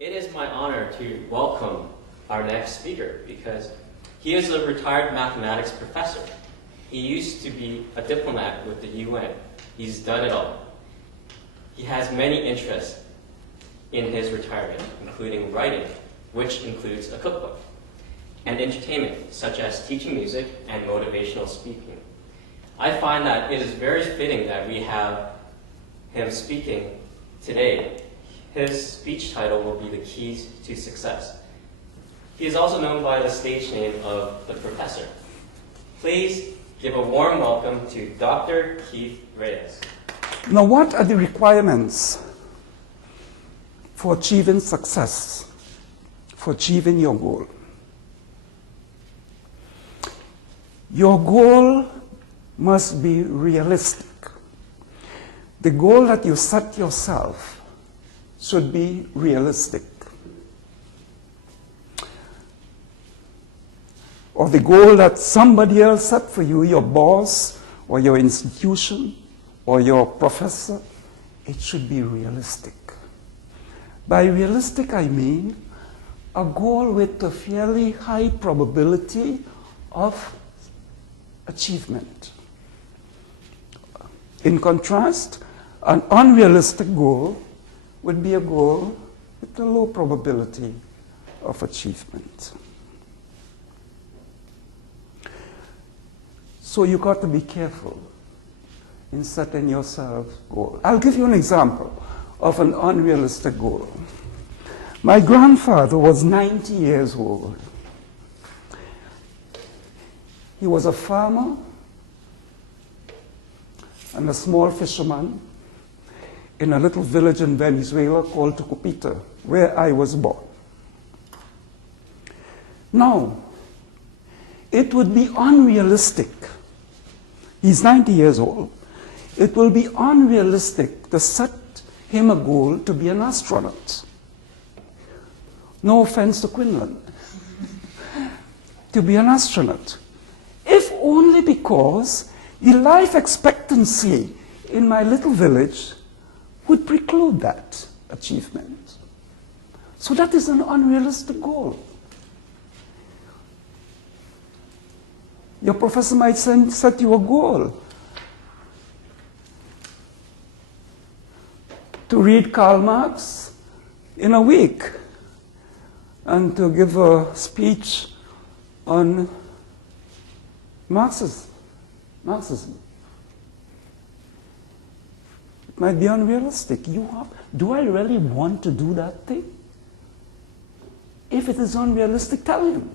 It is my honor to welcome our next speaker because he is a retired mathematics professor. He used to be a diplomat with the UN. He's done it all. He has many interests in his retirement, including writing, which includes a cookbook, and entertainment, such as teaching music and motivational speaking. I find that it is very fitting that we have him speaking today. His speech title will be The Keys to Success. He is also known by the stage name of The Professor. Please give a warm welcome to Dr. Keith Reyes. Now, what are the requirements for achieving success, for achieving your goal? Your goal must be realistic. The goal that you set yourself should be realistic. Or the goal that somebody else set for you, your boss or your institution or your professor, it should be realistic. By realistic, I mean a goal with a fairly high probability of achievement. In contrast, an unrealistic goal would be a goal with a low probability of achievement. So you got to be careful in setting yourself goals. I'll give you an example of an unrealistic goal. My grandfather was 90 years old. He was a farmer and a small fisherman in a little village in Venezuela called Tucupita, where I was born. Now, it would be unrealistic. He's 90 years old. It will be unrealistic to set him a goal to be an astronaut. No offense to Quinlan. To be an astronaut. If only because the life expectancy in my little village would preclude that achievement. So that is an unrealistic goal. Your professor might set you a goal to read Karl Marx in a week and to give a speech on Marxism. It might be unrealistic. Do I really want to do that thing? If it is unrealistic, tell him.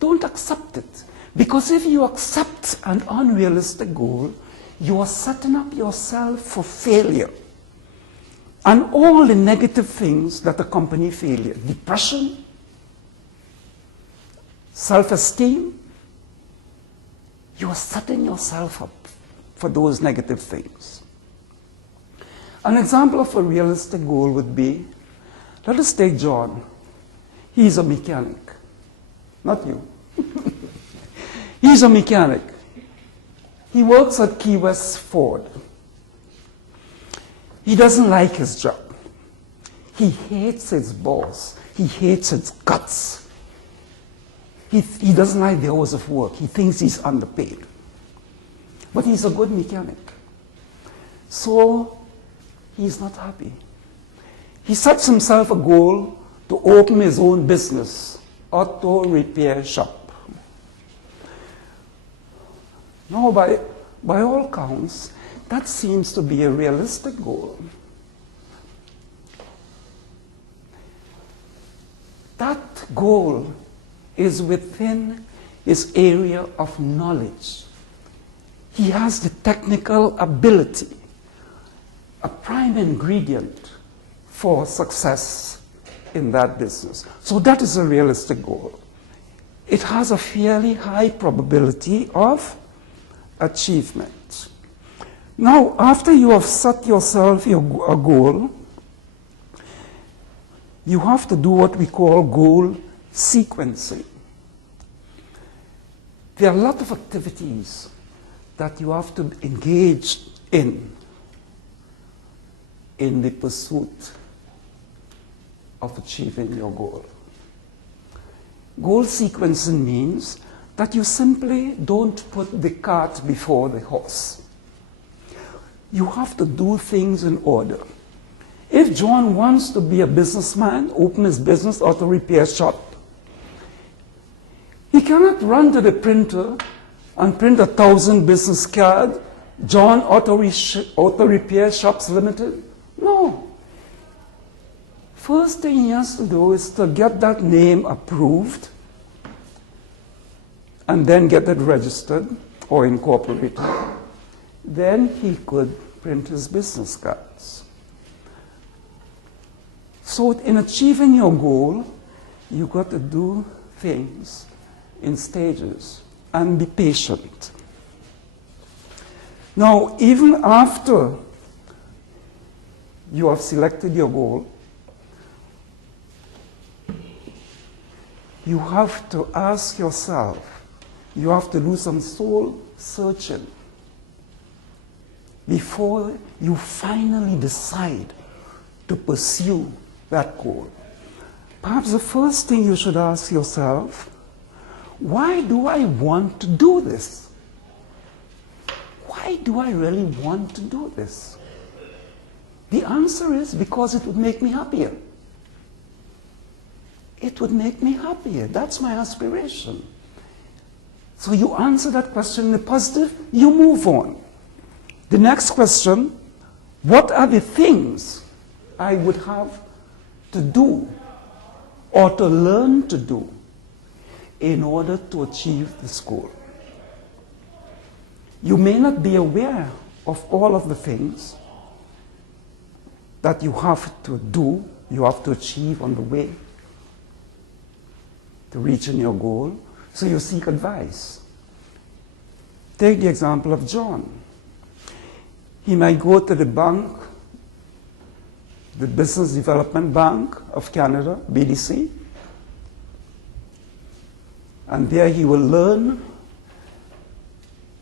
Don't accept it. Because if you accept an unrealistic goal, you are setting up yourself for failure. And all the negative things that accompany failure. Depression, self-esteem. You are setting yourself up for those negative things. An example of a realistic goal would be, let us take John. He's a mechanic. Not you. He's a mechanic. He works at Key West Ford. He doesn't like his job. He hates his boss. He hates his guts. He doesn't like the hours of work. He thinks he's underpaid. But he's a good mechanic. So he's not happy. He sets himself a goal to open his own business, auto repair shop. Now, by all counts, that seems to be a realistic goal. That goal is within his area of knowledge. He has the technical ability, a prime ingredient for success in that business. So that is a realistic goal. It has a fairly high probability of achievement. Now, after you have set yourself a goal, you have to do what we call goal sequencing. There are a lot of activities that you have to engage in the pursuit of achieving your goal. Goal sequencing means that you simply don't put the cart before the horse. You have to do things in order. If John wants to be a businessman, open his business auto repair shop, he cannot run to the printer and print 1,000 business cards, John Auto Repair Shops Limited. No. First thing he has to do is to get that name approved and then get it registered or incorporated. Then he could print his business cards. So in achieving your goal, you've got to do things in stages and be patient. Now, even after you have selected your goal, you have to ask yourself, you have to do some soul searching before you finally decide to pursue that goal. Perhaps the first thing you should ask yourself, why do I want to do this? Why do I really want to do this? The answer is because it would make me happier. It would make me happier. That's my aspiration. So you answer that question in the positive, you move on. The next question, what are the things I would have to do or to learn to do in order to achieve this goal? You may not be aware of all of the things that you have to do, you have to achieve on the way to reaching your goal, so you seek advice. Take the example of John. He might go to the bank, the Business Development Bank of Canada, BDC, and there he will learn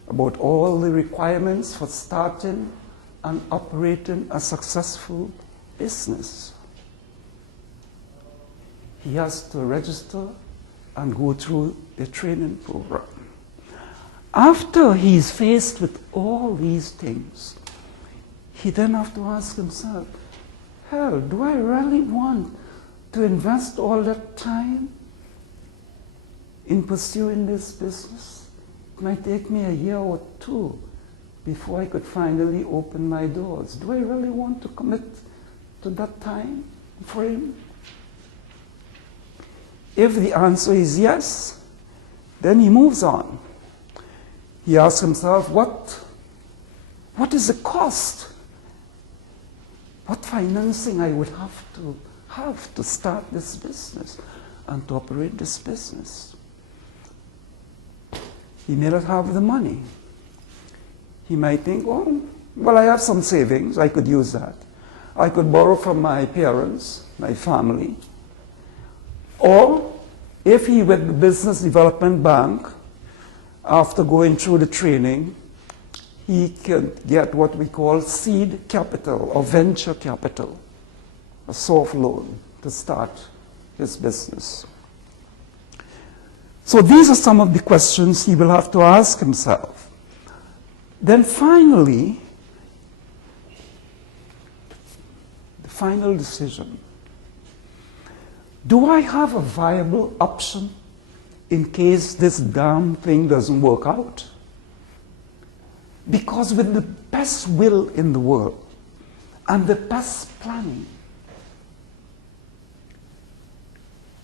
about all the requirements for starting and operating a successful business. He has to register and go through a training program. After he is faced with all these things, he then has to ask himself, hell, do I really want to invest all that time in pursuing this business? It might take me a year or two before I could finally open my doors. Do I really want to commit to that time frame? If the answer is yes, then he moves on. He asks himself, what is the cost? What financing I would have to start this business and to operate this business? He may not have the money. He might think, oh, well, I have some savings, I could use that. I could borrow from my parents, my family. Or, if he with the Business Development Bank, after going through the training, he can get what we call seed capital or venture capital, a soft loan to start his business. So these are some of the questions he will have to ask himself. Then finally, the final decision. Do I have a viable option in case this damn thing doesn't work out? Because with the best will in the world and the best planning,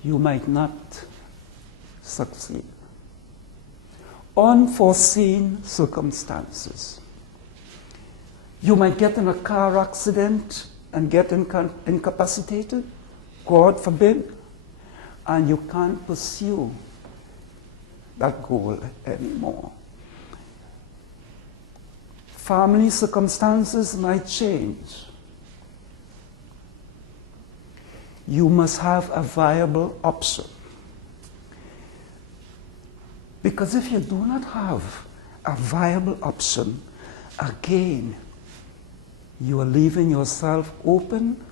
you might not succeed. Unforeseen circumstances. You might get in a car accident and get incapacitated, God forbid, and you can't pursue that goal anymore. Family circumstances might change. You must have a viable option. Because if you do not have a viable option, again, you are leaving yourself open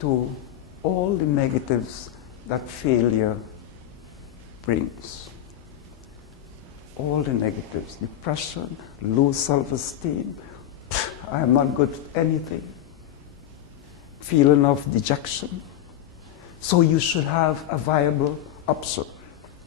to all the negatives that failure brings. All the negatives, depression, low self-esteem, I am not good at anything, feeling of dejection. So you should have a viable option.